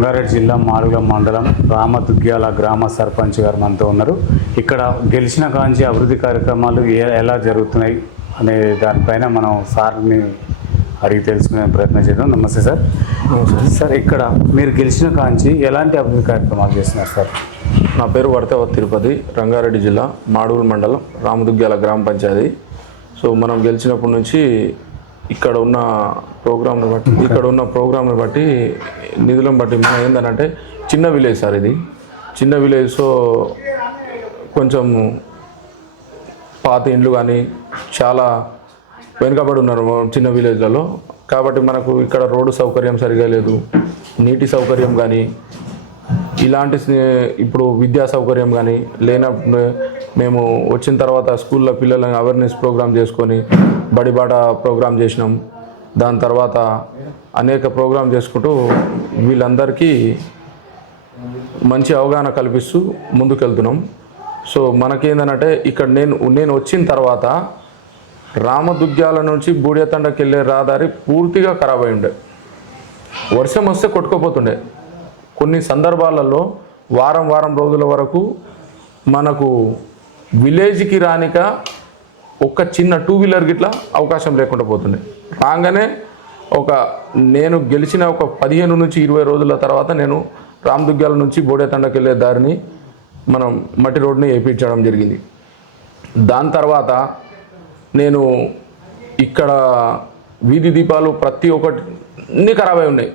రంగారెడ్డి జిల్లా మాడుగుల మండలం రామదుగ్గ్యాల గ్రామ సర్పంచ్ గారు మనతో ఉన్నారు. ఇక్కడ గెలిచిన కాంచి అభివృద్ధి కార్యక్రమాలు ఎలా జరుగుతున్నాయి అనే దానిపైన మనం సార్ని అడిగి తెలుసుకునే ప్రయత్నం చేద్దాం. నమస్తే సార్. సార్, ఇక్కడ మీరు గెలిచిన కాంచి ఎలాంటి అభివృద్ధి కార్యక్రమాలు చేస్తున్నారు సార్? నా పేరు వర్తవ తిరుపతి, రంగారెడ్డి జిల్లా మాడుగుల మండలం రామదుగ్గ్యాల గ్రామ పంచాయతీ. సో మనం గెలిచినప్పటి నుంచి ఇక్కడ ఉన్న ప్రోగ్రామ్ని బట్టి నిధులను బట్టి మనం ఏంటంటే చిన్న విలేజ్ సార్, ఇది చిన్న విలేజ్. సో కొంచెం పాత ఇండ్లు కానీ చాలా వెనుకబడి ఉన్నారు చిన్న విలేజ్లలో. కాబట్టి మనకు ఇక్కడ రోడ్డు సౌకర్యం సరిగా లేదు, నీటి సౌకర్యం కానీ ఇలాంటి ఇప్పుడు విద్యా సౌకర్యం కానీ లేనప్పుడు మేము వచ్చిన తర్వాత స్కూల్లో పిల్లలను అవేర్నెస్ ప్రోగ్రామ్ చేసుకొని బడిబాట ప్రోగ్రామ్ చేసినాం. దాని తర్వాత అనేక ప్రోగ్రాం చేసుకుంటూ వీళ్ళందరికీ మంచి అవగాహన కల్పిస్తూ ముందుకెళ్తున్నాం. సో మనకేందనంటే ఇక్కడ నేను వచ్చిన తర్వాత రామదుగ్గ్యాల నుంచి బూడియతండకి వెళ్ళే రహదారి పూర్తిగా ఖరాబ్ అయి ఉండే, వర్షం వస్తే కొట్టుకుపోతుండే. కొన్ని సందర్భాలలో వారం రోజుల వరకు మనకు విలేజ్కి రానిక ఒక చిన్న 2 వీలర్ గిట్లా అవకాశం లేకుండా పోతుండే. రాగానే నేను గెలిచిన 15 నుంచి 20 రోజుల తర్వాత నేను రామదుగ్గ్యాల నుంచి బోడేతండకి వెళ్ళే దారిని మనం మట్టి రోడ్ని వేయించడం జరిగింది. దాని తర్వాత నేను ఇక్కడ వీధి దీపాలు ప్రతి ఒక్కటి అన్నీ ఖరాబ్ అయి ఉన్నాయి.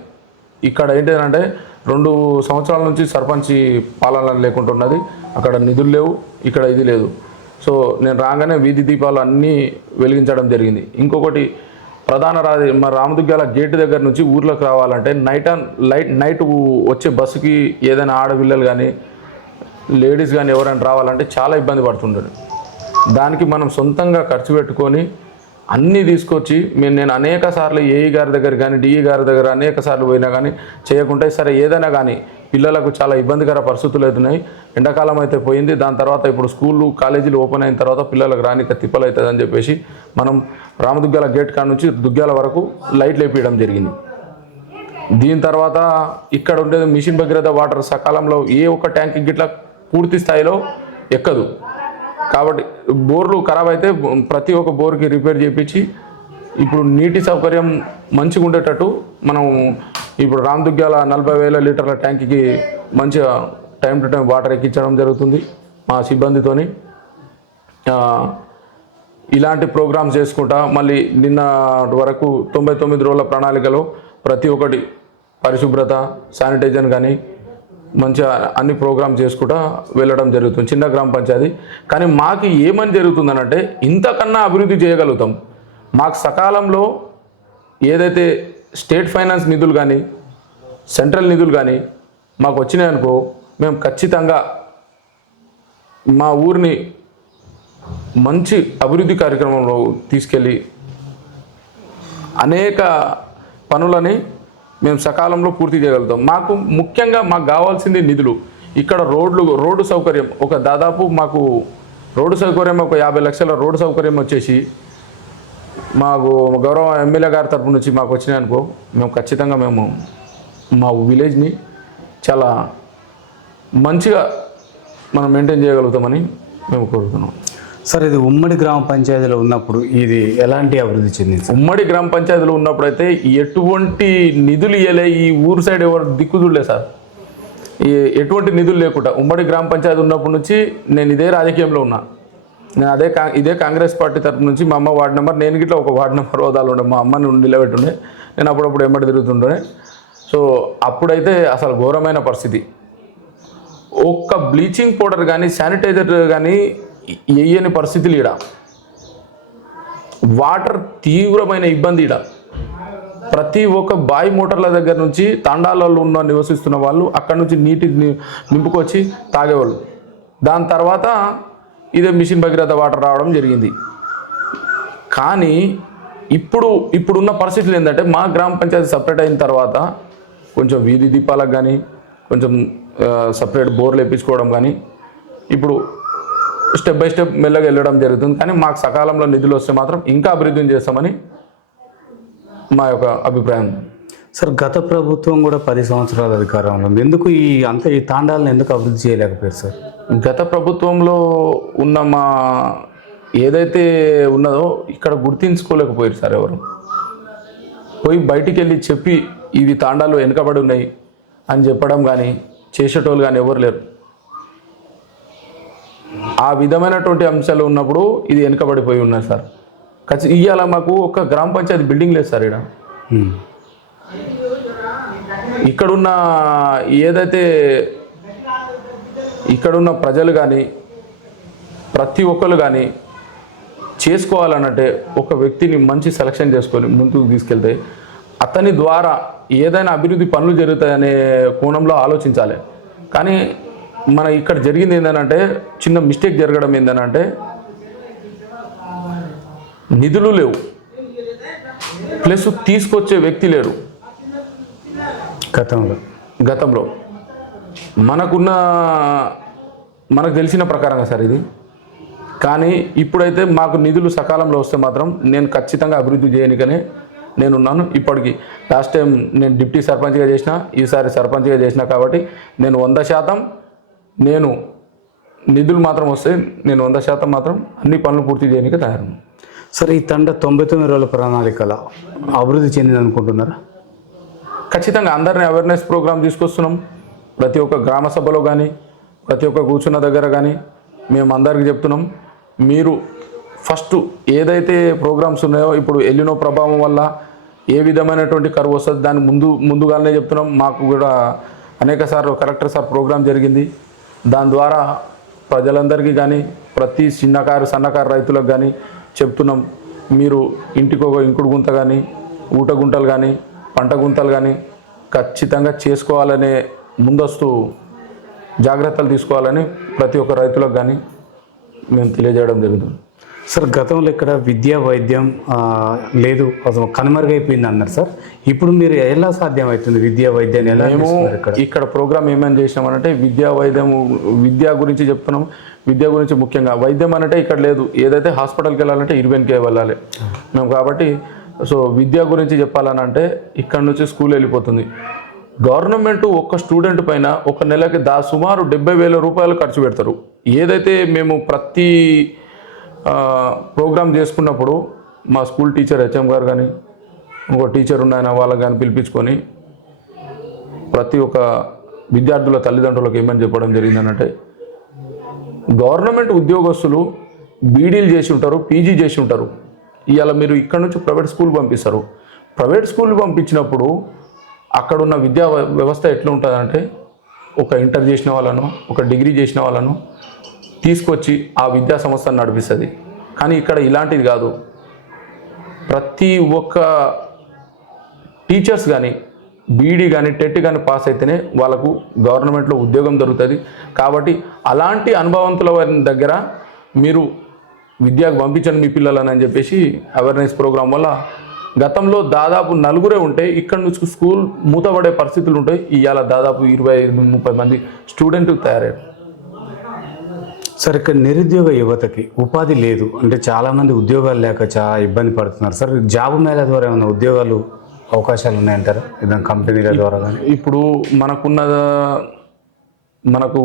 ఇక్కడ ఏంటంటే 2 సంవత్సరాల నుంచి సర్పంచి పాలన లేకుండా ఉన్నది, అక్కడ నిధులు లేవు, ఇక్కడ ఇది లేదు. సో నేను రాగానే వీధి దీపాలు అన్నీ వెలిగించడం జరిగింది. ఇంకొకటి ప్రధాన మా రామదుగ్గ్యాల గేటు దగ్గర నుంచి ఊర్లోకి రావాలంటే నైట్ వచ్చే బస్సుకి ఏదైనా ఆడపిల్లలు కానీ లేడీస్ కానీ ఎవరైనా రావాలంటే చాలా ఇబ్బంది పడుతుంటారు. దానికి మనం సొంతంగా ఖర్చు పెట్టుకొని అన్నీ తీసుకొచ్చి నేను అనేక సార్లు ఏఈ గారి దగ్గర కానీ డిఈ గారి దగ్గర అనేక సార్లు పోయినా కానీ చేయకుంటే సరే ఏదైనా కానీ పిల్లలకు చాలా ఇబ్బందికర పరిస్థితులు అవుతున్నాయి. ఎండాకాలం అయితే పోయింది, దాని తర్వాత ఇప్పుడు స్కూళ్ళు కాలేజీలు ఓపెన్ అయిన తర్వాత పిల్లలకు రానిక తిప్పలు అవుతుంది అని చెప్పేసి మనం రామదుగ్గ్యాల గేట్ కాడ నుంచి దుగ్గ్యాల వరకు లైట్లు వేపించడం జరిగింది. దీని తర్వాత ఇక్కడ ఉండేది మిషన్ భగీరథ వాటర్ సకాలంలో ఏ ఒక్క ట్యాంక్ గిట్లా పూర్తి స్థాయిలో ఎక్కదు. కాబట్టి బోర్లు ఖరాబ్ అయితే ప్రతి ఒక్క బోర్కి రిపేర్ చేయించి ఇప్పుడు నీటి సౌకర్యం మంచిగా ఉండేటట్టు మనం ఇప్పుడు రామదుగ్గ్యాల 40,000 లీటర్ల ట్యాంక్కి మంచిగా టైం టు టైం వాటర్ ఎక్కించడం జరుగుతుంది మా సిబ్బందితోని. ఇలాంటి ప్రోగ్రామ్స్ చేసుకుంటా మళ్ళీ నిన్న వరకు 99 రోజుల ప్రణాళికలో ప్రతి ఒక్కటి పరిశుభ్రత, శానిటైజర్ కానీ మంచిగా అన్ని ప్రోగ్రామ్ చేసుకుంటా వెళ్ళడం జరుగుతుంది చిన్న గ్రామ పంచాయతీ. కానీ మాకు ఏమని జరుగుతుందనంటే ఇంతకన్నా అభివృద్ధి చేయగలుగుతాం. మాకు సకాలంలో ఏదైతే స్టేట్ ఫైనాన్స్ నిధులు కానీ సెంట్రల్ నిధులు కానీ మాకు వచ్చినాయనుకో మేము ఖచ్చితంగా మా ఊరిని మంచి అభివృద్ధి కార్యక్రమంలో తీసుకెళ్ళి అనేక పనులని మేము సకాలంలో పూర్తి చేయగలుగుతాం. ముఖ్యంగా మాకు కావాల్సింది నిధులు. ఇక్కడ రోడ్డు సౌకర్యం దాదాపు మాకు రోడ్డు సౌకర్యం 50 లక్షల రోడ్డు సౌకర్యం వచ్చేసి మాకు గౌరవ ఎమ్మెల్యే గారి తరపు నుంచి మాకు వచ్చినాయనుకో మేము ఖచ్చితంగా మా విలేజ్ని చాలా మంచిగా మనం మెయింటైన్ చేయగలుగుతామని మేము కోరుతున్నాం. సార్, ఇది ఉమ్మడి గ్రామ పంచాయతీలో ఉన్నప్పుడు ఇది ఎలాంటి అభివృద్ధి చెందింది? ఉమ్మడి గ్రామ పంచాయతీలో ఉన్నప్పుడు అయితే ఎటువంటి నిధులు ఇవ్వలే, ఈ ఊరు సైడ్ ఎవరు దిక్కు చూడలే సార్. ఎటువంటి నిధులు లేకుండా ఉమ్మడి గ్రామ పంచాయతీ ఉన్నప్పటి నుంచి నేను ఇదే రాజకీయంలో ఉన్నా. నేను ఇదే కాంగ్రెస్ పార్టీ తరపు నుంచి మా అమ్మ వార్డు నెంబర్, నేను గిట్లా ఒక వార్డు నెంబర్ హోదాలు ఉండే, మా అమ్మని నిలబెట్టుండే, నేను అప్పుడప్పుడు ఎమ్మడి తిరుగుతుండే. సో అప్పుడైతే అసలు ఘోరమైన పరిస్థితి. ఒక్క బ్లీచింగ్ పౌడర్ కానీ శానిటైజర్ కానీ వేయని పరిస్థితులు. ఈడ వాటర్ తీవ్రమైన ఇబ్బంది. ఈడ ప్రతి ఒక్క బాయి మోటార్ల దగ్గర నుంచి తాండాలలో నివసిస్తున్న వాళ్ళు అక్కడ నుంచి నీటి నింపుకొచ్చి తాగేవాళ్ళు. దాని తర్వాత ఇదే మిషన్ భగీరథ వాటర్ రావడం జరిగింది. కానీ ఇప్పుడున్న పరిస్థితులు ఏంటంటే మా గ్రామ పంచాయతీ సపరేట్ అయిన తర్వాత కొంచెం వీధి దీపాలకు కానీ కొంచెం సపరేట్ బోర్లు వేయించుకోవడం కానీ ఇప్పుడు స్టెప్ బై స్టెప్ మెల్లగా వెళ్ళడం జరుగుతుంది. కానీ మాకు సకాలంలో నిధులు వస్తే మాత్రం ఇంకా అభివృద్ధి చేస్తామని మా యొక్క అభిప్రాయం. సార్ గత ప్రభుత్వం కూడా 10 సంవత్సరాల అధికారంలో ఉంది. ఎందుకు ఈ తాండాలను ఎందుకు అభివృద్ధి చేయలేకపోయారు సార్? గత ప్రభుత్వంలో ఉన్న మా ఏదైతే ఉన్నదో ఇక్కడ గుర్తించుకోలేకపోయారు సార్. ఎవరు పోయి బయటికి వెళ్ళి చెప్పి ఇవి తాండాలు వెనుకబడి ఉన్నాయి అని చెప్పడం కానీ చేసేటోళ్ళు కానీ ఎవరు లేరు. ఆ విధమైనటువంటి అంశాలు ఉన్నప్పుడు ఇది వెనుకబడిపోయి ఉన్నాయి సార్. ఇవాళ మాకు ఒక గ్రామ పంచాయతీ బిల్డింగ్ లేదు సార్. ఇక్కడున్న ఏదైతే ఇక్కడున్న ప్రజలు కానీ ప్రతి ఒక్కరు కానీ చేసుకోవాలనంటే ఒక వ్యక్తిని మంచి సెలక్షన్ చేసుకొని ముందుకు తీసుకెళ్తే అతని ద్వారా ఏదైనా అభివృద్ధి పనులు జరుగుతాయనే కోణంలో ఆలోచించాలి. కానీ మన ఇక్కడ జరిగింది ఏంటంటే చిన్న మిస్టేక్ జరగడం ఏంటంటే నిధులు లేవు, ప్లస్ తీసుకొచ్చే వ్యక్తి లేరు. గతంలో మనకు తెలిసిన ప్రకారంగా సార్ ఇది. కానీ ఇప్పుడైతే మాకు నిధులు సకాలంలో వస్తే మాత్రం నేను ఖచ్చితంగా అభివృద్ధి చేయనికనే నేనున్నాను. ఇప్పటికి లాస్ట్ టైం నేను డిప్టీ సర్పంచ్గా చేసిన, ఈసారి సర్పంచ్గా చేసిన కాబట్టి నేను 100% నేను నిధులు మాత్రం వస్తే నేను 100% మాత్రం అన్ని పనులు పూర్తి చేయడానికి తయారు. సరే, ఈ తండ 99 రోజుల ప్రణాళికల అభివృద్ధి చెందింది అనుకుంటున్నారా? ఖచ్చితంగా అందరినీ అవేర్నెస్ ప్రోగ్రామ్ తీసుకొస్తున్నాం. ప్రతి ఒక్క గ్రామ సభలో కానీ ప్రతి ఒక్క కూర్చున్న దగ్గర కానీ మేము అందరికీ చెప్తున్నాం, మీరు ఫస్ట్ ఏదైతే ప్రోగ్రామ్స్ ఉన్నాయో ఇప్పుడు ఎల్లినో ప్రభావం వల్ల ఏ విధమైనటువంటి కరువు వస్తుంది దాన్ని ముందుగానే చెప్తున్నాం. మాకు కూడా అనేక సార్లు కలెక్టర్ సార్ ప్రోగ్రాం జరిగింది. దాని ద్వారా ప్రజలందరికీ కానీ ప్రతి సన్నకారు రైతులకు కానీ చెప్తున్నాం, మీరు ఇంటికి ఒక ఇంకుడు గుంత కానీ ఊట గుంటలు కానీ పంట గుంతలు కానీ ఖచ్చితంగా చేసుకోవాలనే ముందస్తు జాగ్రత్తలు తీసుకోవాలని ప్రతి ఒక్క రైతులకు కానీ మేము తెలియజేయడం జరుగుతుంది. సార్, గతంలో ఇక్కడ విద్యా వైద్యం లేదు, అసలు కనుమరుగైపోయింది అన్నారు సార్. ఇప్పుడు మీరు ఎలా సాధ్యమవుతుంది విద్యా వైద్యాన్ని? ఎలా మేము ఇక్కడ ప్రోగ్రామ్ ఏమేమి చేసినామనంటే విద్య గురించి చెప్తున్నాం. విద్య గురించి ముఖ్యంగా వైద్యం అంటే ఇక్కడ లేదు. ఏదైతే హాస్పిటల్కి వెళ్ళాలంటే 20 వెళ్ళాలి మేము. కాబట్టి సో విద్య గురించి చెప్పాలని అంటే ఇక్కడ నుంచి స్కూల్ వెళ్ళిపోతుంది. గవర్నమెంట్ ఒక్క స్టూడెంట్ పైన ఒక నెలకి సుమారు 70,000 రూపాయలు ఖర్చు పెడతారు. ఏదైతే మేము ప్రతి ప్రోగ్రామ్ చేసుకున్నప్పుడు మా స్కూల్ టీచర్ హెచ్ఎం గారు కానీ ఇంకో టీచర్ ఉన్నాయన వాళ్ళకి కానీ పిలిపించుకొని ప్రతి ఒక్క విద్యార్థుల తల్లిదండ్రులకు ఏమని చెప్పడం జరిగిందనంటే, గవర్నమెంట్ ఉద్యోగస్తులు బీడీలు చేసి ఉంటారు, పీజీ చేసి ఉంటారు. ఇవాళ మీరు ఇక్కడ నుంచి ప్రైవేట్ స్కూల్ పంపిస్తారు. ప్రైవేట్ స్కూల్ పంపించినప్పుడు అక్కడున్న విద్యా వ్యవస్థ ఎట్లా ఉంటుందంటే ఒక ఇంటర్ చేసిన వాళ్ళను ఒక డిగ్రీ చేసిన వాళ్ళను తీసుకొచ్చి ఆ విద్యా సంస్థను నడిపిస్తుంది. కానీ ఇక్కడ ఇలాంటిది కాదు. ప్రతి ఒక్క టీచర్స్ కానీ బీడీ కానీ టెట్ కానీ పాస్ అయితేనే వాళ్ళకు గవర్నమెంట్లో ఉద్యోగం దొరుకుతుంది. కాబట్టి అలాంటి అనుభవంతుల వారి దగ్గర మీరు విద్యకు పంపించండి మీ పిల్లలని అని చెప్పేసి అవేర్నెస్ ప్రోగ్రాం వల్ల గతంలో దాదాపు 4 ఉంటే ఇక్కడ నుంచి స్కూల్ మూతపడే పరిస్థితులు ఉంటాయి. ఇవాళ దాదాపు 20-30 మంది స్టూడెంట్ తయారయ్యారు. సార్, ఇక్కడ నిరుద్యోగ యువతకి ఉపాధి లేదు అంటే చాలామంది ఉద్యోగాలు లేక చాలా ఇబ్బంది పడుతున్నారు సార్. జాబ్ మేళ ద్వారా ఏమైనా ఉద్యోగాలు అవకాశాలు ఉన్నాయంటారా ఏదైనా కంపెనీల ద్వారా? కానీ ఇప్పుడు మనకు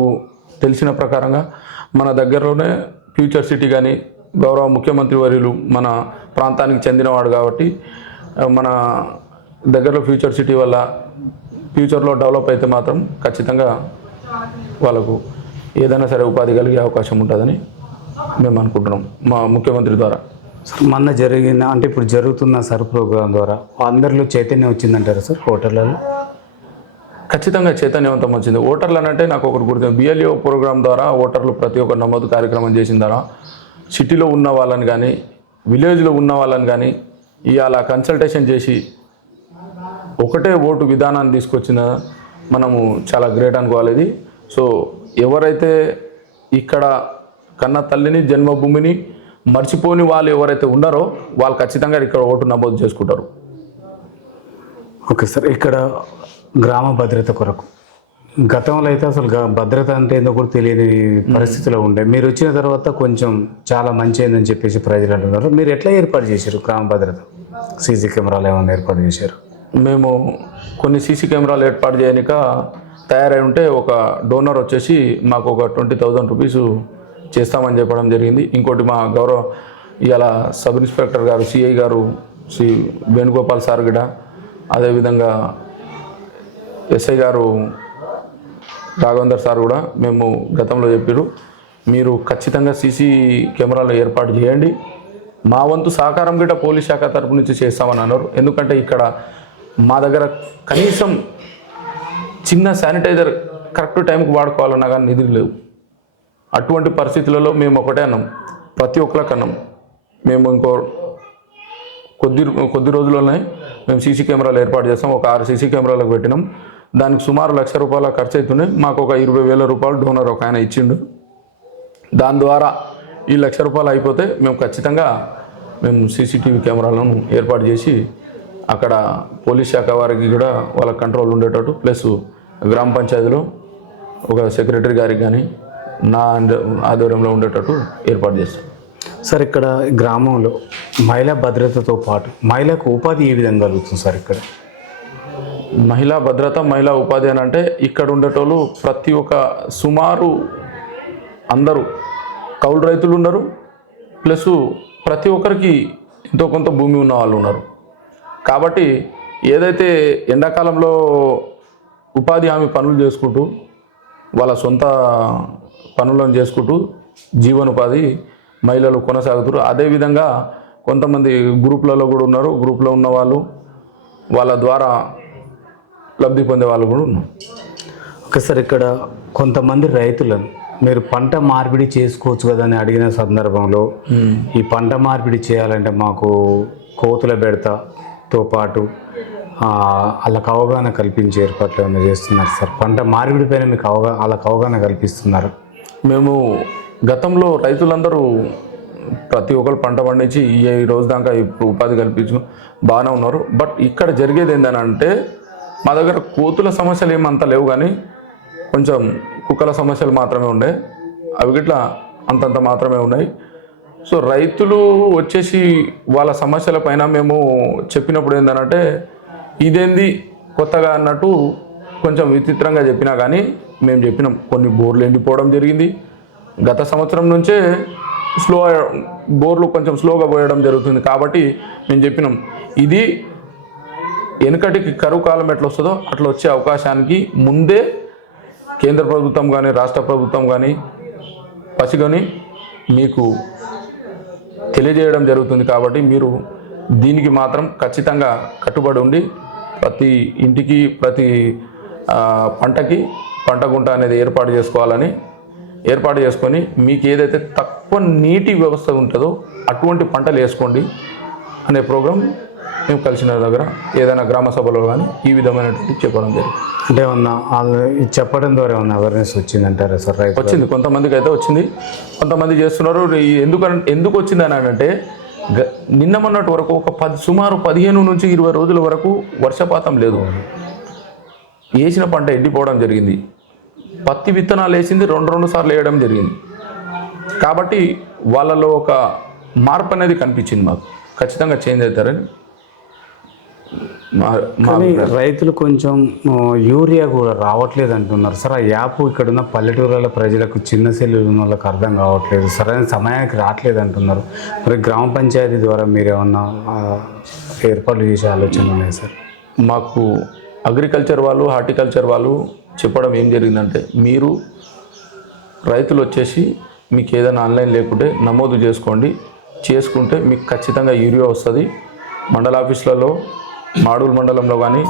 తెలిసిన ప్రకారంగా మన దగ్గరలోనే ఫ్యూచర్ సిటీ కానీ గౌరవ ముఖ్యమంత్రి వర్యులు మన ప్రాంతానికి చెందినవాడు కాబట్టి మన దగ్గరలో ఫ్యూచర్ సిటీ వల్ల ఫ్యూచర్లో డెవలప్ అయితే మాత్రం ఖచ్చితంగా వాళ్ళకు ఏదైనా సరే ఉపాధి కలిగే అవకాశం ఉంటుందని మేము అనుకుంటున్నాం మా ముఖ్యమంత్రి ద్వారా. సార్, మొన్న జరిగిన అంటే ఇప్పుడు జరుగుతున్న సార్ ప్రోగ్రాం ద్వారా అందరిలో చైతన్యం వచ్చిందంటారా సార్? ఓటర్లలో ఖచ్చితంగా చైతన్యవంతం వచ్చింది. ఓటర్లు అంటే నాకు ఒకటి గుర్తు, బిఎల్ఓ ప్రోగ్రాం ద్వారా ఓటర్లు ప్రతి ఒక్క నమోదు కార్యక్రమం చేసిన ద్వారా సిటీలో ఉన్న వాళ్ళని కానీ విలేజ్లో ఉన్న వాళ్ళని కానీ ఇవాళ కన్సల్టేషన్ చేసి ఒకటే ఓటు విధానాన్ని తీసుకొచ్చిన మనము చాలా గ్రేట్ అనుకోవాలి ఇది. సో ఎవరైతే ఇక్కడ కన్న తల్లిని జన్మభూమిని మర్చిపోని వాళ్ళు ఎవరైతే ఉన్నారో వాళ్ళు ఖచ్చితంగా ఇక్కడ ఓటు నమోదు చేసుకుంటారు. ఓకే సార్, ఇక్కడ గ్రామ భద్రత కొరకు గతంలో అయితే అసలు భద్రత అంటే ఏందో కూడా తెలియని పరిస్థితిలో ఉండే. మీరు వచ్చిన తర్వాత కొంచెం చాలా మంచి అయిందని చెప్పేసి ప్రజలు అంటున్నారు. మీరు ఎట్లా ఏర్పాటు చేశారు గ్రామ భద్రత? సీసీ కెమెరాలు ఏమైనా ఏర్పాటు చేశారు? మేము కొన్ని సీసీ కెమెరాలు ఏర్పాటు చేయనిక తయారై ఉంటే ఒక డోనర్ వచ్చేసి మాకు ఒక 20,000 రూపీస్ చేస్తామని చెప్పడం జరిగింది. ఇంకోటి మా గౌరవ ఇవాళ సబ్ ఇన్స్పెక్టర్ గారు, సిఐ గారు, శ్రీ వేణుగోపాల్ సార్ గిడ, అదేవిధంగా ఎస్ఐ గారు రాఘవేందర్ సార్ కూడా మేము గతంలో చెప్పారు, మీరు ఖచ్చితంగా సీసీ కెమెరాలు ఏర్పాటు చేయండి, మా వంతు సహకారం గిట్ట పోలీస్ శాఖ తరపు నుంచి చేస్తామని అన్నారు. ఎందుకంటే ఇక్కడ మా దగ్గర కనీసం చిన్న శానిటైజర్ కరెక్ట్ టైంకి వాడుకోవాలన్నా కానీ నిధులు లేవు. అటువంటి పరిస్థితులలో మేము ఒకటే అన్నాం, ప్రతి ఒక్కరికి అన్నాం, మేము ఇంకో కొద్ది రోజుల్లోనే మేము సీసీ కెమెరాలు ఏర్పాటు చేస్తాం. ఒక 6 సీసీ కెమెరాలకు పెట్టినాం. దానికి సుమారు ₹1,00,000 ఖర్చు అవుతున్నాయి. మాకు ఒక ₹20,000 డోనర్ ఒక ఆయన ఇచ్చిండు. దాని ద్వారా ఈ ₹1,00,000 అయిపోతే మేము ఖచ్చితంగా సీసీటీవీ కెమెరాలను ఏర్పాటు చేసి అక్కడ పోలీస్ శాఖ వారికి కూడా వాళ్ళ కంట్రోల్ ఉండేటట్టు, ప్లస్ గ్రామ పంచాయతీలో ఒక సెక్రటరీ గారికి కానీ నా ఆధ్వర్యంలో ఉండేటట్టు ఏర్పాటు చేస్తాం. సార్, ఇక్కడ గ్రామంలో మహిళా భద్రతతో పాటు మహిళకు ఉపాధి ఏ విధంగా కలుగుతుంది సార్? ఇక్కడ మహిళా భద్రత, మహిళా ఉపాధి అని అంటే ఇక్కడ ఉండేటోళ్ళు ప్రతి ఒక్క సుమారు అందరూ కౌలు రైతులు ఉన్నారు, ప్లస్ ప్రతి ఒక్కరికి ఎంతో కొంత భూమి ఉన్న వాళ్ళు ఉన్నారు. కాబట్టి ఏదైతే ఎండాకాలంలో ఉపాధి హామీ పనులు చేసుకుంటూ వాళ్ళ సొంత పనులను చేసుకుంటూ జీవనోపాధి మహిళలు కొనసాగుతారు. అదేవిధంగా కొంతమంది గ్రూపులలో కూడా ఉన్నారు. గ్రూప్లో ఉన్న వాళ్ళు వాళ్ళ ద్వారా లబ్ధి పొందే వాళ్ళు కూడా ఉన్నారు. ఒకసారి ఇక్కడ కొంతమంది రైతులను మీరు పంట మార్పిడి చేసుకోవచ్చు కదా అని అడిగిన సందర్భంలో, ఈ పంట మార్పిడి చేయాలంటే మాకు కోతుల బెడతతో పాటు వాళ్ళకి అవగాహన కల్పించే ఏర్పాట్లు ఏమైనా చేస్తున్నారు సార్? పంట మార్పిడి పైన మీకు వాళ్ళకి అవగాహన కల్పిస్తున్నారు? మేము గతంలో రైతులందరూ ప్రతి ఒక్కరు పంట పండించి ఈ రోజు దాకా ఇప్పుడు ఉపాధి కల్పించు బాగానే ఉన్నారు. బట్ ఇక్కడ జరిగేది ఏంటంటే మా దగ్గర కోతుల సమస్యలు ఏమంత లేవు, కానీ కొంచెం కుక్కల సమస్యలు మాత్రమే ఉండే. అవి గిట్లా అంతంత మాత్రమే ఉన్నాయి. సో రైతులు వచ్చేసి వాళ్ళ సమస్యల పైన మేము చెప్పినప్పుడు ఏంటంటే ఇదేంది కొత్తగా అన్నట్టు కొంచెం విచిత్రంగా చెప్పినా కానీ మేము చెప్పినాం, కొన్ని బోర్లు ఎండిపోవడం జరిగింది. గత సంవత్సరం నుంచే బోర్లు కొంచెం స్లోగా పోయడం జరుగుతుంది. కాబట్టి మేము చెప్పినాం, ఇది వెనుకటికి కరువు కాలం ఎట్లా వస్తుందో అట్లా వచ్చే అవకాశానికి ముందే కేంద్ర ప్రభుత్వం కానీ రాష్ట్ర ప్రభుత్వం కానీ పసిగొని మీకు తెలియజేయడం జరుగుతుంది. కాబట్టి మీరు దీనికి మాత్రం ఖచ్చితంగా కట్టుబడి ఉండి ప్రతి ఇంటికి ప్రతి పంటకి పంట గుంట అనేది ఏర్పాటు చేసుకొని మీకు ఏదైతే తక్కువ నీటి వ్యవస్థ ఉంటుందో అటువంటి పంటలు వేసుకోండి అనే ప్రోగ్రాం మేము కలిసిన దగ్గర ఏదైనా గ్రామ సభలో కానీ ఈ విధమైనటువంటి చెప్పడం జరిగింది. అంటే చెప్పడం ద్వారా ఏమన్నా అవేర్నెస్ వచ్చిందంటారా సార్? వచ్చింది, కొంతమందికి అయితే వచ్చింది, కొంతమంది చేస్తున్నారు. ఎందుకు వచ్చిందని అంటే నిన్న మొన్నటి వరకు సుమారు 15 నుంచి 20 రోజుల వరకు వర్షపాతం లేదు. వేసిన పంట ఎండిపోవడం జరిగింది. పత్తి విత్తనాలు వేసింది 2 సార్లు వేయడం జరిగింది. కాబట్టి వాళ్ళలో ఒక మార్పు అనేది కనిపించింది. మాకు ఖచ్చితంగా చేంజ్ అవుతారని. రైతులు కొంచెం యూరియా కూడా రావట్లేదు అంటున్నారు సార్. ఆ యాప్ ఇక్కడున్న పల్లెటూరుల ప్రజలకు, చిన్న సెల్లులు ఉన్న వాళ్ళకి అర్థం కావట్లేదు, సరైన సమయానికి రావట్లేదు అంటున్నారు. మరి గ్రామ పంచాయతీ ద్వారా మీరు ఏమన్నా ఏర్పాట్లు చేసే ఆలోచన ఉన్నాయి సార్? మాకు అగ్రికల్చర్ వాళ్ళు, హార్టికల్చర్ వాళ్ళు చెప్పడం ఏం జరిగిందంటే, మీరు రైతులు వచ్చేసి మీకు ఏదైనా ఆన్లైన్ లేకుంటే నమోదు చేసుకుంటే మీకు ఖచ్చితంగా యూరియా వస్తుంది. మండల ఆఫీసులలో మాడూలు మండలంలో కానీ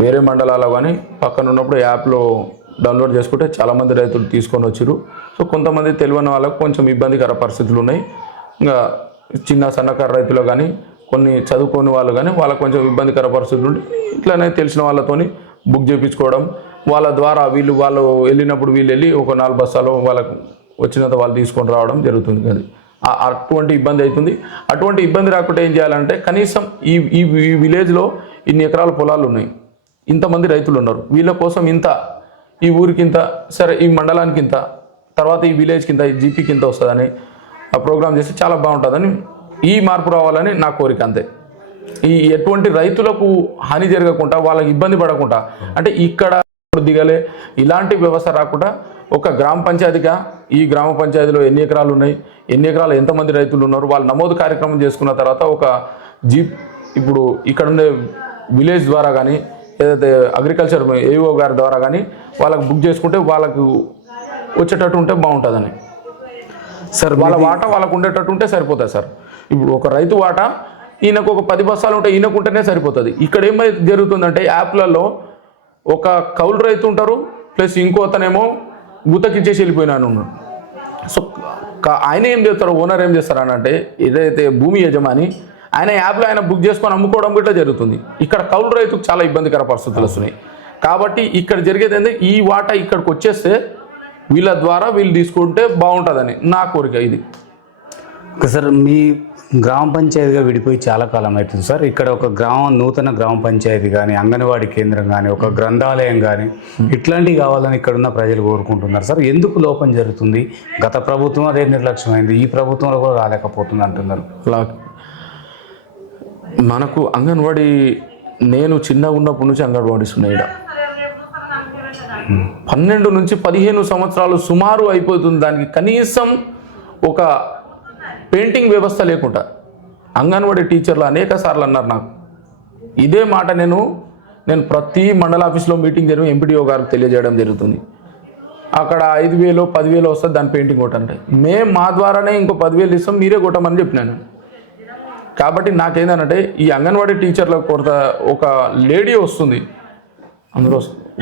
వేరే మండలాల్లో కానీ పక్కన ఉన్నప్పుడు యాప్లో డౌన్లోడ్ చేసుకుంటే చాలామంది రైతులు తీసుకొని వచ్చారు. సో కొంతమంది తెలియని వాళ్ళకు కొంచెం ఇబ్బందికర పరిస్థితులు ఉన్నాయి. ఇంకా చిన్న సన్నకారు రైతులు కానీ కొన్ని చదువుకోని వాళ్ళు కానీ వాళ్ళకు కొంచెం ఇబ్బందికర పరిస్థితులు ఉండి ఇట్లానే తెలిసిన వాళ్ళతోని బుక్ చేయించుకోవడం, వాళ్ళ ద్వారా వాళ్ళు వెళ్ళినప్పుడు వెళ్ళి ఒక 4 బస్తాలు వాళ్ళకు వచ్చినంత వాళ్ళు తీసుకొని రావడం జరుగుతుంది. అది అటువంటి ఇబ్బంది అవుతుంది. అటువంటి ఇబ్బంది రాకుండా ఏం చేయాలంటే, కనీసం ఈ విలేజ్లో ఇన్ని ఎకరాల పొలాలు ఉన్నాయి, ఇంతమంది రైతులు ఉన్నారు, వీళ్ళ కోసం ఇంత, ఈ ఊరికి ఇంత, సరే ఈ మండలానికి ఇంత, తర్వాత ఈ విలేజ్కి ఇంత, ఈ జీపీకి ఇంత వస్తుందని ఆ ప్రోగ్రామ్ చేస్తే చాలా బాగుంటుందని, ఈ మార్పు రావాలని నా కోరిక అంతే. ఈ ఎటువంటి రైతులకు హాని జరగకుండా వాళ్ళకి ఇబ్బంది పడకుండా అంటే ఇక్కడ దిగలే ఇలాంటి వ్యవస్థ రాకుండా ఒక గ్రామ పంచాయతీగా ఈ గ్రామ పంచాయతీలో ఎన్ని ఎకరాలు ఉన్నాయి, ఎన్ని ఎకరాలు ఎంతమంది రైతులు ఉన్నారు, వాళ్ళు నమోదు కార్యక్రమం చేసుకున్న తర్వాత ఒక జీప్ ఇప్పుడు ఇక్కడ ఉండే విలేజ్ ద్వారా కానీ ఏదైతే అగ్రికల్చర్ ఏఓ గారి ద్వారా కానీ వాళ్ళకి బుక్ చేసుకుంటే వాళ్ళకు వచ్చేటట్టు ఉంటే బాగుంటుందని సార్ వాళ్ళ వాటా వాళ్ళకు ఉండేటట్టు ఉంటే సరిపోతుంది సార్. ఇప్పుడు ఒక రైతు వాటా ఈయనకు ఒక 10 బస్తాలు ఉంటాయి, ఈయనకు ఉంటేనే సరిపోతుంది. ఇక్కడ ఏమైతే జరుగుతుందంటే యాప్లలో ఒక కౌలు రైతు ఉంటారు, ప్లస్ ఇంకో అతనేమో గుతకిచ్చేసి వెళ్ళిపోయినాను ఉన్నాడు. సో ఆయన ఏం చేస్తారు, ఓనర్ ఏం చేస్తారు అని అంటే ఏదైతే భూమి యజమాని ఆయన యాప్లో ఆయన బుక్ చేసుకొని అమ్ముకోవడం కూడా జరుగుతుంది. ఇక్కడ కౌలు రైతుకు చాలా ఇబ్బందికర పరిస్థితులు వస్తున్నాయి. కాబట్టి ఇక్కడ జరిగేది ఏంటంటే ఈ వాటా ఇక్కడికి వచ్చేస్తే వీళ్ళ ద్వారా వీళ్ళు తీసుకుంటే బాగుంటుందని నా కోరిక ఇది. సార్ మీ గ్రామ పంచాయతీగా విడిపోయి చాలా కాలం అవుతుంది సార్. ఇక్కడ ఒక నూతన గ్రామ పంచాయతీ కానీ, అంగన్వాడీ కేంద్రం కానీ, ఒక గ్రంథాలయం కానీ ఇట్లాంటివి కావాలని ఇక్కడ ఉన్న ప్రజలు కోరుకుంటున్నారు సార్. ఎందుకు లోపం జరుగుతుంది? గత ప్రభుత్వం అదే నిర్లక్ష్యమైంది, ఈ ప్రభుత్వంలో కూడా రాలేకపోతుంది అంటున్నారు. అలా మనకు అంగన్వాడీ నేను చిన్నగా ఉన్నప్పటి నుంచి అంగన్వాడీస్ ఉన్నాయి. 12 నుంచి 15 సంవత్సరాలు సుమారు అయిపోతుంది. దానికి కనీసం ఒక పెయింటింగ్ వ్యవస్థ లేకుండా అంగన్వాడీ టీచర్లు అనేక సార్లు అన్నారు నాకు ఇదే మాట. నేను ప్రతి మండల ఆఫీస్లో మీటింగ్ జరిగి ఎంపీడీఓ గారికి తెలియజేయడం జరుగుతుంది. అక్కడ 5,000 10,000 వస్తుంది దాని పెయింటింగ్ కొట్టంటే మేము మా ద్వారానే ఇంకో 10,000 ఇస్తాం, మీరే కొట్టమని చెప్పినాను. కాబట్టి నాకేంటంటే ఈ అంగన్వాడీ టీచర్ల కొరత, ఒక లేడీ వస్తుంది అందులో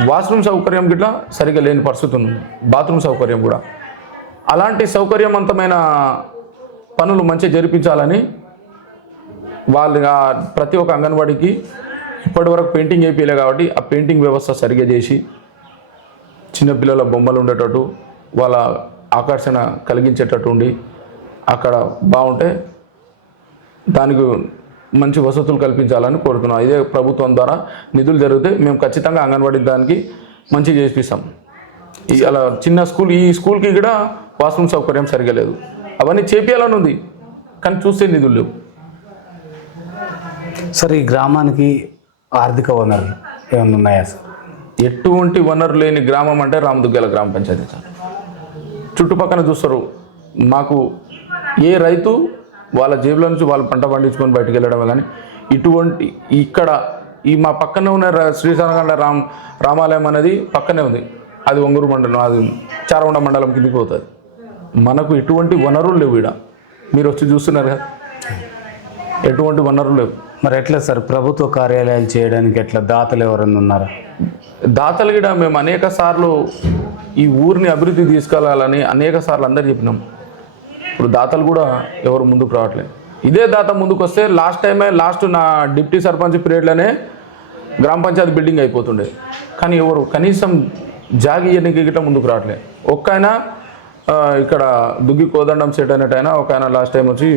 వాష్రూమ్ సౌకర్యం గిట్లా సరిగ్గా లేని పరిస్థితి ఉంది, బాత్రూమ్ సౌకర్యం కూడా. అలాంటి సౌకర్యవంతమైన పనులు మంచిగా జరిపించాలని వాళ్ళు ప్రతి ఒక్క అంగన్వాడీకి ఇప్పటివరకు పెయింటింగ్ అయిపోయలే కాబట్టి ఆ పెయింటింగ్ వ్యవస్థ సరిగ్గా చేసి చిన్నపిల్లల బొమ్మలు ఉండేటట్టు వాళ్ళ ఆకర్షణ కలిగించేటట్టు ఉండి అక్కడ బాగుంటే దానికి మంచి వసతులు కల్పించాలని కోరుతున్నాం. ఇదే ప్రభుత్వం ద్వారా నిధులు జరిగితే మేము ఖచ్చితంగా అంగన్వాడీ దానికి మంచిగా చేపిస్తాం. అలా చిన్న స్కూల్, ఈ స్కూల్కి కూడా వాష్రూమ్ సౌకర్యం సరిగా లేదు, అవన్నీ చేపియాలని ఉంది కానీ చూస్తే నిధులు లేవు. సార్ ఈ గ్రామానికి ఆర్థిక వనరులు ఏమైనా ఉన్నాయా సార్? ఎటువంటి వనరు లేని గ్రామం అంటే రామదుగ్గ్యాల గ్రామ పంచాయతీ సార్. చుట్టుపక్కల చూస్తారు, మాకు ఏ రైతు వాళ్ళ జేబులో నుంచి వాళ్ళు పంట పండించుకొని బయటకు వెళ్ళడమే కానీ ఇటువంటి ఇక్కడ ఈ మా పక్కనే ఉన్న శ్రీశైలంగండ రామాలయం అనేది పక్కనే ఉంది, అది ఒంగూరు మండలం, అది చారవండ మండలం కిందికి పోతుంది. మనకు ఎటువంటి వనరులు లేవు. ఇక్కడ మీరు వచ్చి చూస్తున్నారు కదా, ఎటువంటి వనరులు లేవు. మరి ఎట్లా సార్ ప్రభుత్వ కార్యాలయాలు చేయడానికి ఎట్లా దాతలు ఎవరన్నా ఉన్నారా? దాతలు కూడా మేము అనేక సార్లు ఈ ఊరిని అభివృద్ధి తీసుకెళ్లాలని అనేక సార్లు అందరు చెప్పినాం. ఇప్పుడు దాతలు కూడా ఎవరు ముందుకు రావట్లేదు. ఇదే దాత ముందుకు వస్తే లాస్ట్ నా డిప్యూటీ సర్పంచ్ పీరియడ్లోనే గ్రామ పంచాయతీ బిల్డింగ్ అయిపోతుండే, కానీ ఎవరు కనీసం జాగి ఎన్నిక గిట్లా ముందుకు రావట్లేదు. ఒక్క ఆయన ఇక్కడ దుగ్గి కోదండం సెట్ అనేట ఆయన ఒక ఆయన లాస్ట్ టైం వచ్చి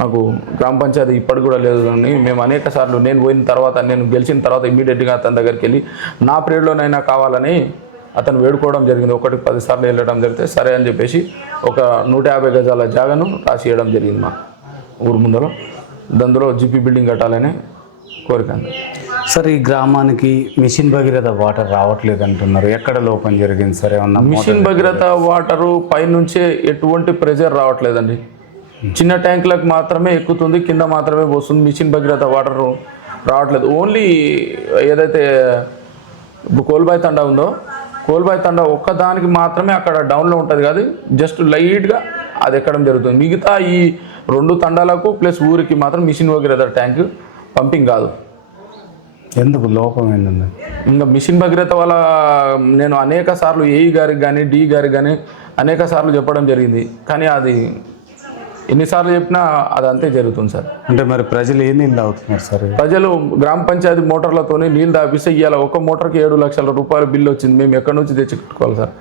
నాకు గ్రామ పంచాయతీ ఇప్పటికి కూడా లేదు అని మేము అనేక సార్లు, నేను పోయిన తర్వాత, నేను గెలిచిన తర్వాత ఇమ్మీడియట్గా అతని దగ్గరికి వెళ్ళి నా పీరియడ్లోనైనా కావాలని అతను వేడుకోవడం జరిగింది. 10 సార్లు వెళ్ళడం జరిగితే సరే అని చెప్పేసి ఒక 150 గజాల జాగాను రాసి ఇవ్వడం జరిగింది మా ఊరు ముందర. దానిలో జీపీ బిల్డింగ్ కట్టాలని కోరిక. సార్ ఈ గ్రామానికి మిషన్ భగీరథ వాటర్ రావట్లేదు అంటున్నారు, ఎక్కడ లోపం జరిగింది సార్? ఏమన్నా మిషన్ భగీరథ వాటరు పైనుంచే ఎటువంటి ప్రెజర్ రావట్లేదండి. చిన్న ట్యాంకులకు మాత్రమే ఎక్కుతుంది, కింద మాత్రమే పోస్తుంది. మిషన్ భగీరథ వాటర్ రావట్లేదు. ఓన్లీ ఏదైతే కోల్బాయ్ తండా ఉందో, కోల్బాయ్ తండా ఒక్కదానికి మాత్రమే అక్కడ డౌన్లో ఉంటుంది కాదు, జస్ట్ లైట్గా అది ఎక్కడం జరుగుతుంది. మిగతా ఈ 2 తండాలకు ప్లస్ ఊరికి మాత్రం మిషన్ భగీరథ ట్యాంక్ పంపింగ్ కాదు. ఎందుకు లోపం ఏంటండి? ఇంకా మిషన్ భగీరథ వల్ల నేను అనేక సార్లు ఏఈ గారికి కానీ డి గారికి కానీ అనేక సార్లు చెప్పడం జరిగింది, కానీ అది ఎన్నిసార్లు చెప్పినా అది అంతే జరుగుతుంది సార్. అంటే మరి ప్రజలు ఏ నీళ్ళు తాగుతున్నారు సార్? ప్రజలు గ్రామ పంచాయతీ మోటార్లతోనే నీళ్ళు తాపిస్తే ఇవాళ ఒక మోటార్కి 7 లక్షల రూపాయల బిల్లు వచ్చింది. మేము ఎక్కడి నుంచి తెచ్చి కట్టుకోవాలి సార్?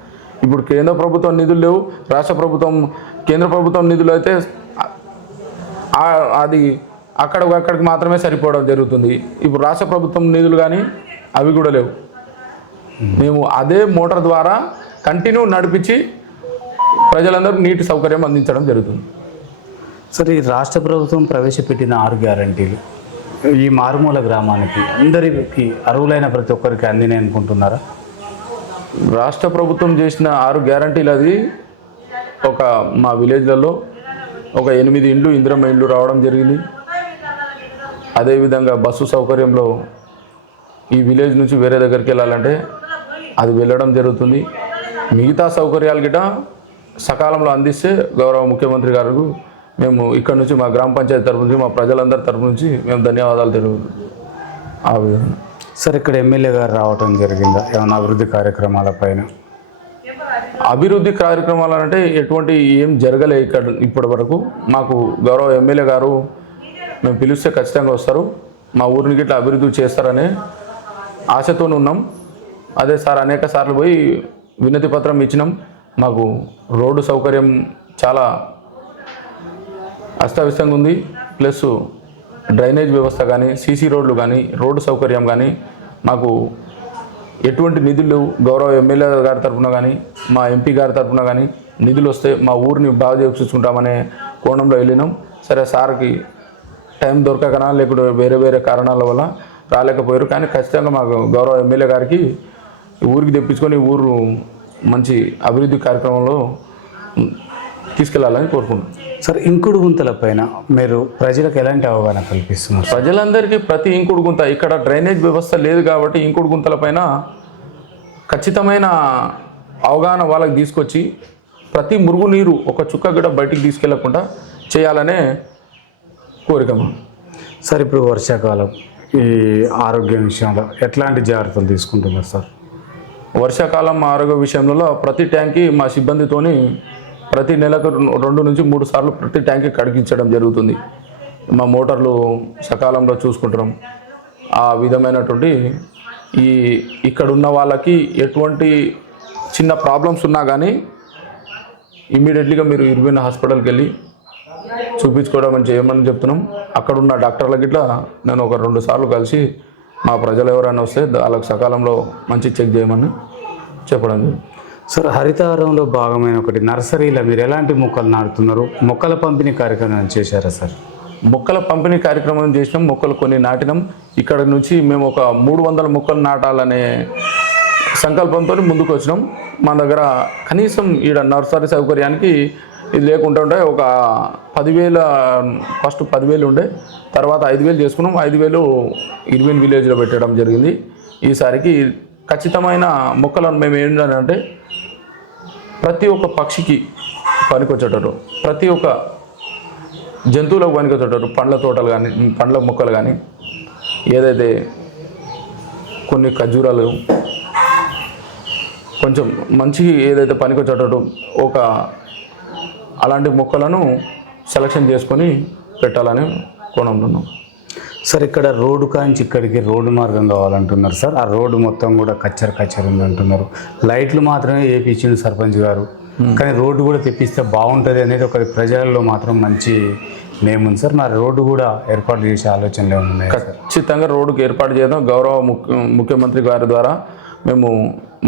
ఇప్పుడు కేంద్ర ప్రభుత్వం నిధులు లేవు, రాష్ట్ర ప్రభుత్వం, కేంద్ర ప్రభుత్వం నిధులు అయితే అది అక్కడికి మాత్రమే సరిపోవడం జరుగుతుంది. ఇప్పుడు రాష్ట్ర ప్రభుత్వం నిధులు కానీ అవి కూడా లేవు. మేము అదే మోటార్ ద్వారా కంటిన్యూ నడిపించి ప్రజలందరూ నీటి సౌకర్యం అందించడం జరుగుతుంది. సార్ ఈ రాష్ట్ర ప్రభుత్వం ప్రవేశపెట్టిన 6 గ్యారంటీలు ఈ మారుమూల గ్రామానికి అందరికి అర్హులైన ప్రతి ఒక్కరికి అందినాయి అనుకుంటున్నారా? రాష్ట్ర ప్రభుత్వం చేసిన 6 గ్యారంటీలు అది ఒక మా విలేజ్లలో ఒక 8 ఇండ్లు ఇందిరమ్మ ఇండ్లు రావడం జరిగింది. అదేవిధంగా బస్సు సౌకర్యంలో ఈ విలేజ్ నుంచి వేరే దగ్గరికి వెళ్ళాలంటే అది వెళ్ళడం జరుగుతుంది. మిగతా సౌకర్యాలు గిట సకాలంలో అందిస్తే గౌరవ ముఖ్యమంత్రి గారు మేము ఇక్కడ నుంచి మా గ్రామ పంచాయతీ తరపు నుంచి మా ప్రజలందరి తరపు నుంచి మేము ధన్యవాదాలు తెలుపుతున్నాం. ఆ విధంగా సార్ ఇక్కడ ఎమ్మెల్యే గారు రావడం జరిగిందా ఏమైనా అభివృద్ధి కార్యక్రమాల పైన? అభివృద్ధి కార్యక్రమాలు అంటే ఎటువంటి ఏం జరగలే ఇక్కడ ఇప్పటి వరకు. మాకు గౌరవ ఎమ్మెల్యే గారు మేము పిలిస్తే ఖచ్చితంగా వస్తారు, మా ఊరిని గిట్లా అభివృద్ధి చేస్తారనే ఆశతో ఉన్నాం. అదే సార్ అనేక సార్లు పోయి వినతి పత్రం ఇచ్చినాం. మాకు రోడ్డు సౌకర్యం చాలా అస్తవ్యస్తంగా ఉంది. ప్లస్ డ్రైనేజ్ వ్యవస్థ కానీ, సీసీ రోడ్లు కానీ, రోడ్డు సౌకర్యం కానీ మాకు ఎటువంటి నిధులు గౌరవ ఎమ్మెల్యే గారి తరఫున కానీ మా ఎంపీ గారి తరఫున కానీ నిధులు వస్తే మా ఊరిని బాగా చేర్చుకుంటామనే కోణంలో వెళ్ళినాం. సరే సార్కి టైం దొరకకనా లేకుంటే వేరే వేరే కారణాల వల్ల రాలేకపోయారు. కానీ ఖచ్చితంగా మాకు గౌరవ ఎమ్మెల్యే గారికి ఊరికి తెప్పించుకొని ఊరు మంచి అభివృద్ధి కార్యక్రమంలో తీసుకెళ్లాలని కోరుకుంటున్నాం. సార్ ఇంకుడు గుంతల పైన మీరు ప్రజలకు ఎలాంటి అవగాహన కల్పిస్తున్నారు? ప్రజలందరికీ ప్రతి ఇంకుడు గుంత ఇక్కడ డ్రైనేజ్ వ్యవస్థ లేదు కాబట్టి ఇంకుడు గుంతల పైన ఖచ్చితమైన అవగాహన వాళ్ళకి తీసుకొచ్చి ప్రతి మురుగునీరు ఒక చుక్క కూడా బయటికి తీసుకెళ్లకుండా చేయాలనే కోరిక. సార్ ఇప్పుడు వర్షాకాలం ఈ ఆరోగ్య విషయంలో ఎట్లాంటి జాగ్రత్తలు తీసుకుంటున్నారు సార్? వర్షాకాలం ఆరోగ్య విషయంలో ప్రతి ట్యాంక్కి మా సిబ్బందితోని ప్రతి నెలకు 2 నుంచి 3 సార్లు ప్రతి ట్యాంక్కి కడిగించడం జరుగుతుంది. మా మోటార్లు సకాలంలో చూసుకుంటున్నాం. ఆ విధమైనటువంటి ఇక్కడ ఉన్న వాళ్ళకి ఎటువంటి చిన్న ప్రాబ్లమ్స్ ఉన్నా కానీ ఇమ్మీడియట్లీగా మీరు ఇర్విన్ హాస్పిటల్కి వెళ్ళి చూపించుకోవడం అని చేయమని చెప్తున్నాం. అక్కడ ఉన్న డాక్టర్లకి ఇట్లా నేను ఒక 2 సార్లు కలిసి మా ప్రజలు ఎవరైనా వస్తే వాళ్ళకి సకాలంలో మంచి చెక్ చేయమని చెప్పడం జరిగింది. సార్ హరితహారంలో భాగమైన ఒకటి నర్సరీలో మీరు ఎలాంటి మొక్కలు నాటుతున్నారు? మొక్కల పంపిణీ కార్యక్రమం చేశారా సార్? మొక్కల పంపిణీ కార్యక్రమం చేసినాం. మొక్కలు కొన్ని నాటినాం. ఇక్కడ నుంచి మేము ఒక 300 మొక్కలు నాటాలనే సంకల్పంతో ముందుకు వచ్చినాం. మన దగ్గర కనీసం ఈడ నర్సరీ సౌకర్యానికి ఇది లేకుంటుంటే ఒక 10,000 ఫస్ట్ 10,000 ఉండే, తర్వాత 5,000 చేసుకున్నాం. 5,000 ఇర్విన్ విలేజ్లో పెట్టడం జరిగింది. ఈసారికి ఖచ్చితమైన మొక్కలను మేము ఏంటంటే ప్రతి ఒక్క పక్షికి పనికొచ్చేటట్టు, ప్రతి ఒక్క జంతువులకు పనికొచ్చేటట్టు పండ్ల తోటలు కానీ, పండ్ల మొక్కలు కానీ, ఏదైతే కొన్ని ఖర్జూరాలు కొంచెం మంచి ఏదైతే పనికొచ్చేటట్టు ఒక అలాంటి మొక్కలను సెలక్షన్ చేసుకొని పెట్టాలని కోణంలో ఉన్నాం. సార్ ఇక్కడ రోడ్డు కాంచి ఇక్కడికి రోడ్డు మార్గం కావాలంటున్నారు సార్. ఆ రోడ్డు మొత్తం కూడా కచ్చర ఉంది అంటున్నారు. లైట్లు మాత్రమే వేయించిండు సర్పంచ్ గారు, కానీ రోడ్డు కూడా తెప్పిస్తే బాగుంటుంది అనేది ఒక ప్రజల్లో మాత్రం మంచి నేమ్ ఉంది సార్. మరి రోడ్డు కూడా ఏర్పాటు చేసే ఆలోచనలు ఉన్నాయి? ఖచ్చితంగా రోడ్డుకి ఏర్పాటు చేద్దాం. గౌరవ ముఖ్యమంత్రి గారి ద్వారా మేము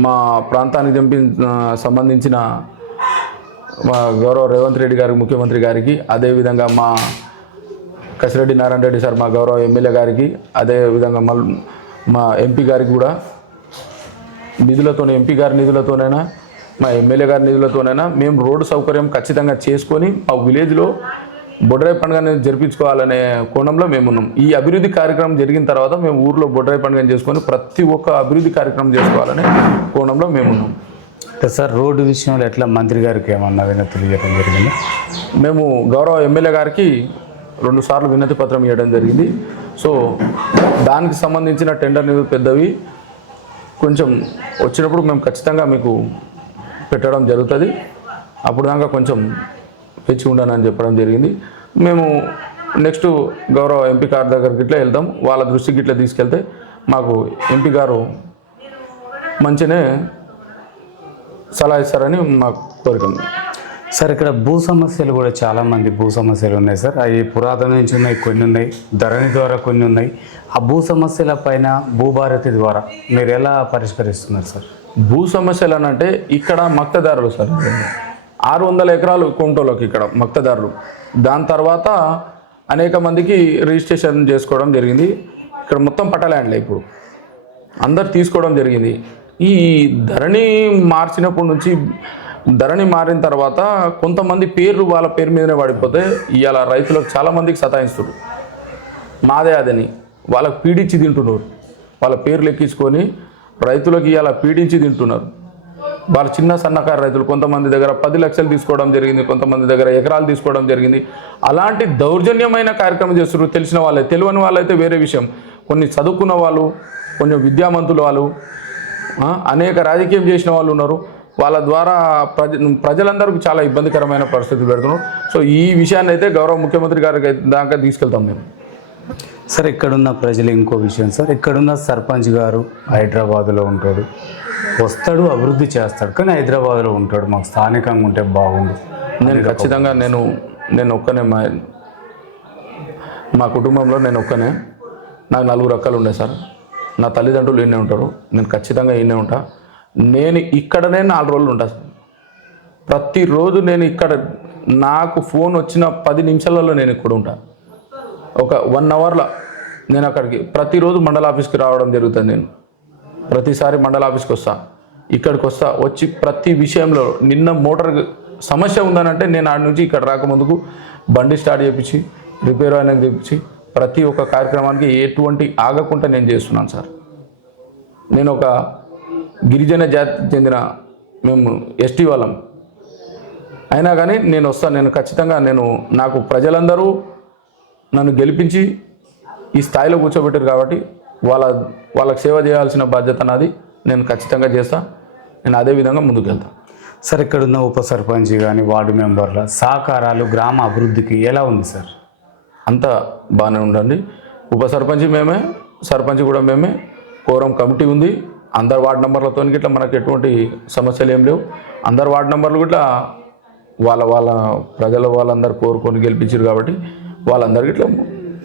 మా ప్రాంతానికి సంబంధించిన మా గౌరవ రేవంత్ రెడ్డి గారికి, ముఖ్యమంత్రి గారికి, అదేవిధంగా మా కసిరెడ్డి నారాయణ రెడ్డి సార్ మా గౌరవ ఎమ్మెల్యే గారికి, అదేవిధంగా మా ఎంపీ గారికి కూడా నిధులతోనే, ఎంపీ గారి నిధులతోనైనా మా ఎమ్మెల్యే గారి నిధులతోనైనా మేము రోడ్డు సౌకర్యం ఖచ్చితంగా చేసుకొని మా విలేజ్లో బొడ్రాయి పండుగని జరిపించుకోవాలనే కోణంలో మేము ఉన్నాం. ఈ అభివృద్ధి కార్యక్రమం జరిగిన తర్వాత మేము ఊర్లో బొడ్రాయి పండుగని చేసుకొని ప్రతి ఒక్క అభివృద్ధి కార్యక్రమం చేసుకోవాలనే కోణంలో మేము ఉన్నాం. సార్ రోడ్డు విషయంలో ఎట్లా మంత్రి గారికి ఏమన్నా వినతులు ఇవ్వడం జరిగింది? మేము గౌరవ ఎమ్మెల్యే గారికి 2 సార్లు వినతి పత్రం ఇవ్వడం జరిగింది. సో దానికి సంబంధించిన టెండర్ నిధులు పెద్దవి కొంచెం వచ్చినప్పుడు మేము ఖచ్చితంగా మీకు పెట్టడం జరుగుతుంది. అప్పుడు దాకా కొంచెం వేచి ఉండనని చెప్పడం జరిగింది. మేము నెక్స్ట్ గౌరవ ఎంపీ గారి దగ్గరికి ఇట్లా వెళ్తాం. వాళ్ళ దృష్టికి ఇట్లా తీసుకెళ్తే మాకు ఎంపీ గారు మంచిగానే సలహా ఇస్తారని మాకు కోరిక. సార్ ఇక్కడ భూ సమస్యలు కూడా చాలామంది భూ సమస్యలు ఉన్నాయి సార్. అవి పురాతన నుంచి ఉన్నాయి, కొన్ని ఉన్నాయి, ధరణి ద్వారా కొన్ని ఉన్నాయి. ఆ భూ సమస్యల పైన భూభారతి ద్వారా మీరు ఎలా పరిష్కరిస్తున్నారు సార్? భూ సమస్యలు అని అంటే ఇక్కడ మక్తదారులు సార్ 600 ఎకరాలు కుంటోళ్ళకి ఇక్కడ మక్తదారులు. దాని తర్వాత అనేక మందికి రిజిస్ట్రేషన్ చేసుకోవడం జరిగింది. ఇక్కడ మొత్తం పట్టల్యాండ్లే ఇప్పుడు అందరు తీసుకోవడం జరిగింది. ఈ ధరణి మార్చినప్పటి నుంచి ధరణి మారిన తర్వాత కొంతమంది పేర్లు వాళ్ళ పేరు మీదనే పడిపోతే ఇవాళ రైతులకు చాలామందికి సతాయిస్తున్నారు. మాదే అదని వాళ్ళకి పీడించి తింటున్నారు. వాళ్ళ పేర్లు ఎక్కించుకొని రైతులకు ఇవాళ పీడించి తింటున్నారు. వాళ్ళ చిన్న సన్నకారు రైతులు కొంతమంది దగ్గర 10 లక్షలు తీసుకోవడం జరిగింది, కొంతమంది దగ్గర ఎకరాలు తీసుకోవడం జరిగింది. అలాంటి దౌర్జన్యమైన కార్యక్రమం చేస్తున్నారు. తెలిసిన వాళ్ళే, తెలియని వాళ్ళైతే వేరే విషయం. కొన్ని చదువుకున్న వాళ్ళు, కొంచెం విద్యావంతులు వాళ్ళు, అనేక రాజకీయం చేసిన వాళ్ళు ఉన్నారు. వాళ్ళ ద్వారా ప్రజలందరికీ చాలా ఇబ్బందికరమైన పరిస్థితులు పెడుతున్నారు. సో ఈ విషయాన్ని అయితే గౌరవ ముఖ్యమంత్రి గారికి దాకా తీసుకెళ్తాం మేము. సార్ ఇక్కడున్న ప్రజలు ఇంకో విషయం సార్, ఇక్కడున్న సర్పంచ్ గారు హైదరాబాద్లో ఉంటాడు, వస్తాడు అభివృద్ధి చేస్తాడు, కానీ హైదరాబాద్లో ఉంటాడు, మాకు స్థానికంగా ఉంటే బాగుండు. నేను ఖచ్చితంగా నేను ఒక్కనే మా కుటుంబంలో నేను ఒక్కనే. నాకు 4 అక్కలు ఉండే సార్. నా తల్లిదండ్రులు ఈయనే ఉంటారు, నేను ఖచ్చితంగా ఈయనే ఉంటా. నేను ఇక్కడనే 4 రోజులు ఉంటా సార్. ప్రతిరోజు నేను ఇక్కడ, నాకు ఫోన్ వచ్చిన 10 నిమిషాలలో నేను ఇక్కడ ఉంటా. ఒక 1 అవర్లో నేను అక్కడికి ప్రతిరోజు మండల ఆఫీస్కి రావడం జరుగుతుంది. నేను ప్రతిసారి మండల ఆఫీస్కి వస్తా, ఇక్కడికి వస్తా. వచ్చి ప్రతి విషయంలో నిన్న మోటార్ సమస్య ఉందనంటే నేను ఆడ నుంచి ఇక్కడ రాకముందుకు బండి స్టార్ట్ చేయించి రిపేర్ అయినా తెప్పించి ప్రతి ఒక్క కార్యక్రమానికి ఎటువంటి ఆగకుండా నేను చేస్తున్నాను సార్. నేను ఒక గిరిజన జాతికి చెందిన మేము ఎస్టీ వాళ్ళం అయినా కానీ నేను వస్తాను. నేను ఖచ్చితంగా నాకు ప్రజలందరూ నన్ను గెలిపించి ఈ స్థాయిలో కూర్చోబెట్టారు కాబట్టి వాళ్ళకి సేవ చేయాల్సిన బాధ్యత నాది. నేను ఖచ్చితంగా చేస్తా. నేను అదే విధంగా ముందుకు వెళ్తాను. సార్ ఇక్కడున్న ఉప సర్పంచ్ కానీ వార్డు మెంబర్ల సహకారాలు గ్రామ అభివృద్ధికి ఎలా ఉంది సార్? అంతా బాగానే ఉండండి. ఉప సర్పంచ్ మేమే, సర్పంచ్ కూడా మేమే. కోరం కమిటీ ఉంది. అందరు వార్డు నెంబర్లతో గిట్లా మనకు ఎటువంటి సమస్యలు ఏం లేవు. అందరు వార్డు నెంబర్లు గిట్లా వాళ్ళ ప్రజల వాళ్ళందరూ కోరుకొని గెలిపించారు కాబట్టి వాళ్ళందరికీ ఇట్లా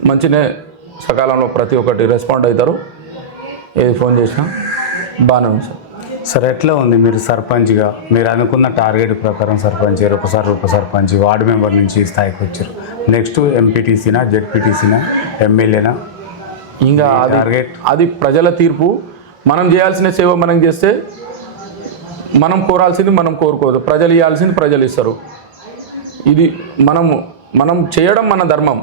మంచినే సకాలంలో ప్రతి ఒక్కటి రెస్పాండ్ అవుతారు. ఏది ఫోన్ చేసినా బాగానే ఉంది సార్. సార్ ఎట్లా ఉంది మీరు సర్పంచ్గా, మీరు అనుకున్న టార్గెట్ ప్రకారం సర్పంచ్ గారు ఒకసారి ఉప సర్పంచ్ వార్డు మెంబర్ నుంచి ఈ స్థాయికి వచ్చారు, నెక్స్ట్ ఎంపీటీసీనా జెడ్పీటీసీనా ఎమ్మెల్యేనా? ఇంకా అది ప్రజల తీర్పు. మనం చేయాల్సిన సేవ మనం చేస్తే మనం కోరాల్సింది మనం కోరుకోదు, ప్రజలు ఇవ్వాల్సింది ప్రజలు ఇస్తారు. ఇది మనం చేయడం మన ధర్మం,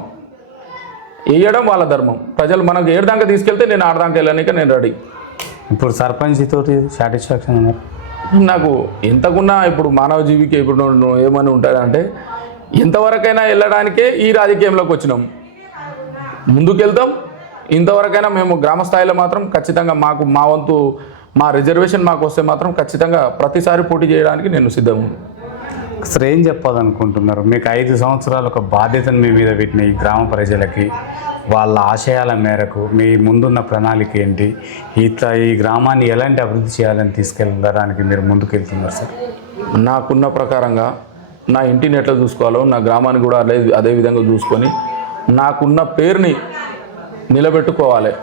వేయడం వాళ్ళ ధర్మం. ప్రజలు మనకు ఏడాక తీసుకెళ్తే నేను ఆడదాకా వెళ్ళానిక నేను రెడీ. ఇప్పుడు సర్పంచ్ తోటి సాటిస్ఫాక్షన్ ఉన్నారు నాకు. ఎంతకున్నా ఇప్పుడు మానవ జీవికి ఇప్పుడు ఏమని ఉంటుందంటే ఎంతవరకైనా వెళ్ళడానికే ఈ రాజకీయంలోకి వచ్చినాం, ముందుకెళ్తాం. ఇంతవరకైనా మేము గ్రామ స్థాయిలో మాత్రం ఖచ్చితంగా మా వంతు మా రిజర్వేషన్ మాకు వస్తే మాత్రం ఖచ్చితంగా ప్రతిసారి పోటీ చేయడానికి నేను సిద్ధం. అసలు ఏం చెప్పాలనుకుంటున్నారు? మీకు 5 సంవత్సరాలు ఒక బాధ్యతను మీ మీద పెట్టిన ఈ గ్రామ ప్రజలకి వాళ్ళ ఆశయాల మేరకు మీ ముందున్న ప్రణాళిక ఏంటి? ఈ గ్రామాన్ని ఎలాంటి అభివృద్ధి చేయాలని తీసుకెళ్ళడానికి మీరు ముందుకెళ్తున్నారు సార్? నాకున్న ప్రకారంగా నా ఇంటిని ఎట్లా చూసుకోవాలో నా గ్రామాన్ని కూడా అదే విధంగా చూసుకొని నాకున్న పేరుని నిలబెట్టుకోవాలి.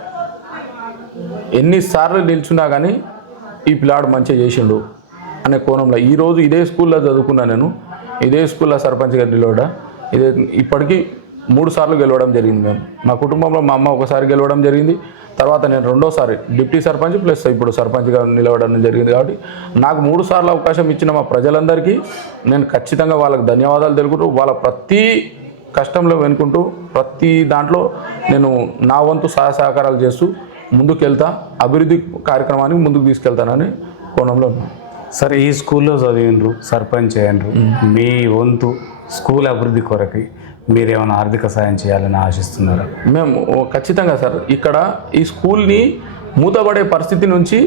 ఎన్నిసార్లు నిల్చున్నా కానీ ఈ పిల్లాడు మంచిగా చేసిండు అనే కోణంలో ఈరోజు ఇదే స్కూల్లో చదువుకున్నా. నేను ఇదే స్కూల్లో సర్పంచ్గా నిలవడా. ఇప్పటికీ 3 సార్లు గెలవడం జరిగింది. మేము మా కుటుంబంలో మా అమ్మ ఒకసారి గెలవడం జరిగింది. తర్వాత నేను 2వ సారి డిప్యూటీ సర్పంచ్ ప్లస్ ఇప్పుడు సర్పంచ్గా నిలవడం జరిగింది. కాబట్టి నాకు 3 సార్లు అవకాశం ఇచ్చిన మా ప్రజలందరికీ నేను ఖచ్చితంగా వాళ్ళకి ధన్యవాదాలు తెలుపుతూ వాళ్ళ ప్రతి కష్టంలో వెనుకుంటూ ప్రతి దాంట్లో నేను నా వంతు సహకారాలు చేస్తూ ముందుకెళ్తా. అభివృద్ధి కార్యక్రమానికి ముందుకు తీసుకెళ్తానని కోణంలో ఉన్నాను. సార్ ఈ స్కూల్లో చదివిండ్రు, సర్పంచ్ అయ్యిండ్రు, మీ వంతు స్కూల్ అభివృద్ధి కొరకి మీరు ఏమైనా ఆర్థిక సాయం చేయాలని ఆశిస్తున్నారా? మేము ఖచ్చితంగా సార్ ఇక్కడ ఈ స్కూల్ని మూతపడే పరిస్థితి నుంచి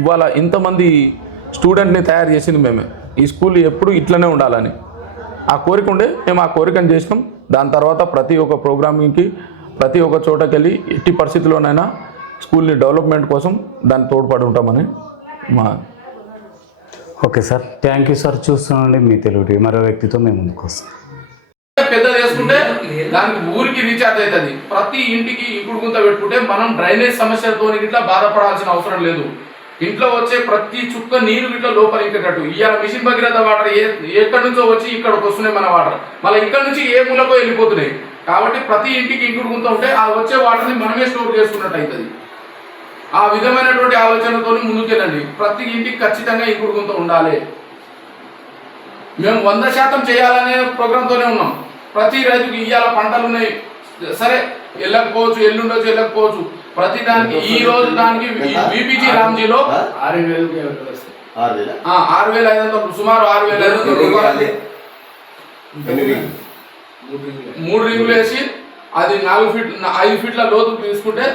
ఇవాళ ఇంతమంది స్టూడెంట్ని తయారు చేసింది మేమే. ఈ స్కూల్ ఎప్పుడు ఇట్లనే ఉండాలని ఆ కోరిక ఉండే మేము ఆ కోరికను చేసినాం. దాని తర్వాత ప్రతి ఒక్క ప్రోగ్రామింగ్కి ప్రతి ఒక్క చోటకి వెళ్ళి ఎట్టి పరిస్థితుల్లోనైనా స్కూల్ని డెవలప్మెంట్ కోసం దాన్ని తోడ్పడి ఉంటామని మా. Okay sir, thank you sir. చూస్తున్నాండి మీ తెలుగు టీవీ. మరో వ్యక్తితో మేము ముందుకు వస్తాం. పెద్ద చేసుకుంటే దానికి ఊరికి రీఛార్జ్ అవుతుంది. ప్రతి ఇంటికి ఇంకుడు గుంత పెట్టుకుంటే మనం డ్రైనేజ్ సమస్యలతో ఇట్లా బాధపడాల్సిన అవసరం లేదు. ఇంట్లో వచ్చే ప్రతి చుక్క నీరు ఇట్లా లోపల ఇంకేటట్టు ఇవాళ మిషన్ భగీరథ వాటర్ ఎక్కడి నుంచో వచ్చి ఇక్కడికి వస్తున్నాయి మన వాటర్, మళ్ళీ ఇక్కడ నుంచి ఏ మూలకో వెళ్ళిపోతున్నాయి. కాబట్టి ప్రతి ఇంటికి ఇంకుడు గుంత ఉంటే ఆ వచ్చే వాటర్ని మనమే స్టోర్ చేసుకున్నట్టు అవుతుంది. ఆ విధమైనటువంటి ఆలోచనతో ముందుకెళ్ళండి. ప్రతి ఇంటికి ఖచ్చితంగా ఇంకుడు గుంత ఉండాలి. మేము 100% చేయాలనే ప్రోగ్రాంతోనే ఉన్నాం. ప్రతి రైతుకి ఇవాళ పంటలు ఉన్నాయి, సరే వెళ్ళకపోవచ్చు, ఎల్లుండొచ్చు, వెళ్ళకపోవచ్చు, ప్రతి దానికి ఈ రోజు దానికి విబిజి రామ్జీలో 6,500 సుమారు 6,500 రూపాయలు 3 రింగులు వేసి అది 5 ఫీట్ల లోతు తీసుకుంటే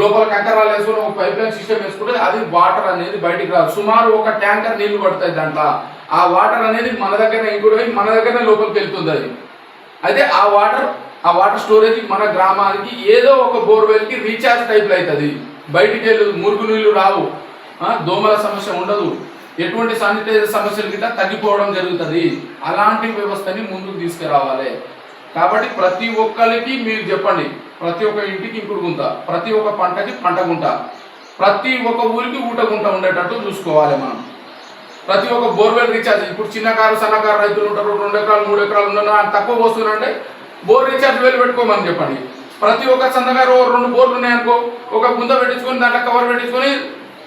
లోపల కంకరాలు వేసుకుని ఒక పైప్ లైన్ సిస్టమ్ వేసుకుంటే అది వాటర్ అనేది బయటికి రాదు. సుమారు ఒక ట్యాంకర్ నీళ్లు పడతాయి దాంట్లో. ఆ వాటర్ అనేది మన దగ్గర ఇంకుడు మన దగ్గరనే లోపలికి వెళ్తుంది. అది అయితే ఆ వాటర్ స్టోరేజ్ మన గ్రామానికి ఏదో ఒక బోర్వెల్కి రీఛార్జ్ టైప్లో అవుతుంది. బయటికి వెళ్ళదు, మురుగు నీళ్లు రావు, దోమల సమస్య ఉండదు, ఎటువంటి శానిటైజర్ సమస్యలు గిట్లా తగ్గిపోవడం జరుగుతుంది. అలాంటి వ్యవస్థని ముందుకు తీసుకురావాలి. కాబట్టి ప్రతి ఒక్కరికి మీరు చెప్పండి, ప్రతి ఒక్క ఇంటికి ఇంకుడు గుంత, ప్రతి ఒక్క పంటకి పంట గుంట, ప్రతి ఒక్క ఊరికి ఊట గుంట ఉండేటట్టు చూసుకోవాలి మనం. ప్రతి ఒక్క బోర్వెల్ రీఛార్జ్, ఇప్పుడు చిన్నకారు సన్నకారు రైతులు ఉంటారు, 2 ఎకరాలు 3 ఎకరాలు ఉన్నారు, తక్కువ వస్తున్నారంటే బోర్ రీఛార్జ్ వేలు పెట్టుకోమని చెప్పండి. ప్రతి ఒక్క సన్నకారు 2 బోర్లు ఉన్నాయనుకో, ఒక గుంత పెట్టించుకొని దాంట్లో కవర్ పెట్టించుకొని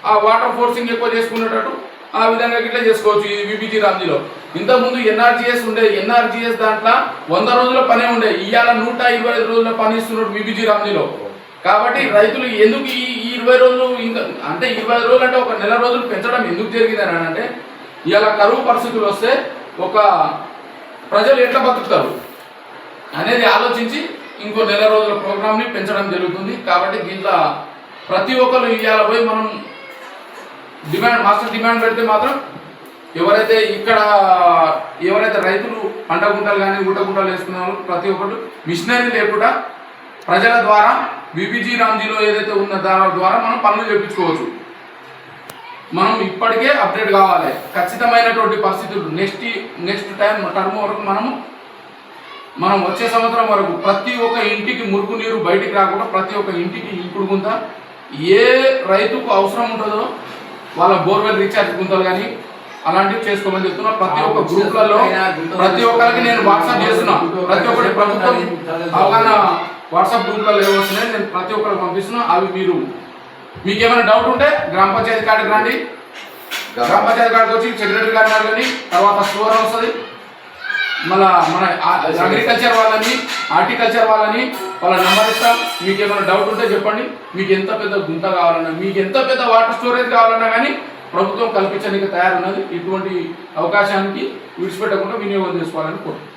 ఆ వాటర్ ఫోర్సింగ్ ఎక్కువ చేసుకునేటట్టు ఆ విధంగా గిట్లా చేసుకోవచ్చు. ఇది విబిజి రామ్జీలో. ఇంతకుముందు ఎన్ఆర్జీఎస్ ఉండే, ఎన్ఆర్జీఎస్ దాంట్లో 100 రోజుల పనే ఉండే, ఇవాళ 125 రోజుల పని ఇస్తున్నాడు విబిజి రామ్జీలో. కాబట్టి రైతులు ఎందుకు ఈ 20 రోజులు ఇంకా అంటే 20 రోజులు అంటే ఒక నెల రోజులు పెంచడం ఎందుకు జరిగిందని అంటే ఇవాళ కరువు పరిస్థితులు వస్తే ఒక ప్రజలు ఎట్లా బతుకుతారు అనేది ఆలోచించి ఇంకో నెల రోజుల ప్రోగ్రామ్ని పెంచడం జరుగుతుంది. కాబట్టి దీంట్లో ప్రతి ఒక్కరు ఇవాళ పోయి మనం మాస్టర్ డిమాండ్ పెడితే మాత్రం ఎవరైతే రైతులు పంట గుంటలు కానీ ఊట గుంటలు వేసుకున్నారో ప్రతి ఒక్కరు మిషనరీ లేకుండా ప్రజల ద్వారా విబిజి రామ్జీలో ఏదైతే ఉన్న దాని ద్వారా మనం పనులు చేయించుకోవచ్చు. మనం ఇప్పటికే అప్డేట్ కావాలి. ఖచ్చితమైనటువంటి పరిస్థితులు నెక్స్ట్ టర్మ్ వరకు మనం వచ్చే సంవత్సరం వరకు ప్రతి ఒక్క ఇంటికి మురుగు నీరు బయటికి రాకుండా ప్రతి ఒక్క ఇంటికి ఇంకుడు గుంత, ఏ రైతుకు అవసరం ఉంటుందో వాళ్ళ బోర్వెల్ రీఛార్జ్ గుంతలు కానీ అలాంటివి చేసుకోమని చెప్తున్నా. ప్రతి ఒక్క గ్రూప్లలో ప్రతి ఒక్కరికి నేను వాట్సాప్ చేస్తున్నా. ప్రతి ఒక్కరి ప్రభుత్వం అవగాహన వాట్సాప్ గ్రూప్లలో ఏమొస్తున్నాయి నేను ప్రతి ఒక్కరికి పంపిస్తున్నా. అవి మీకు ఏమైనా డౌట్ ఉంటే గ్రామ పంచాయతీ కాడికి రండి. గ్రామ పంచాయతీ కాడికి వచ్చి సెక్రటరీ గారిని అడగండి. తర్వాత స్టోర్ వస్తుంది. మన అగ్రికల్చర్ వాళ్ళని, హార్టికల్చర్ వాళ్ళని వాళ్ళ నెంబర్ ఇస్తాం. మీకు ఏమైనా డౌట్ ఉంటే చెప్పండి. మీకు ఎంత పెద్ద గుంత కావాలన్నా, మీకు ఎంత పెద్ద వాటర్ స్టోరేజ్ కావాలన్నా కానీ ప్రభుత్వం కల్పించడానికి తయారున్నది. ఇటువంటి అవకాశానికి విడిచిపెట్టకుండా వినియోగం చేసుకోవాలని కోరుతున్నాను.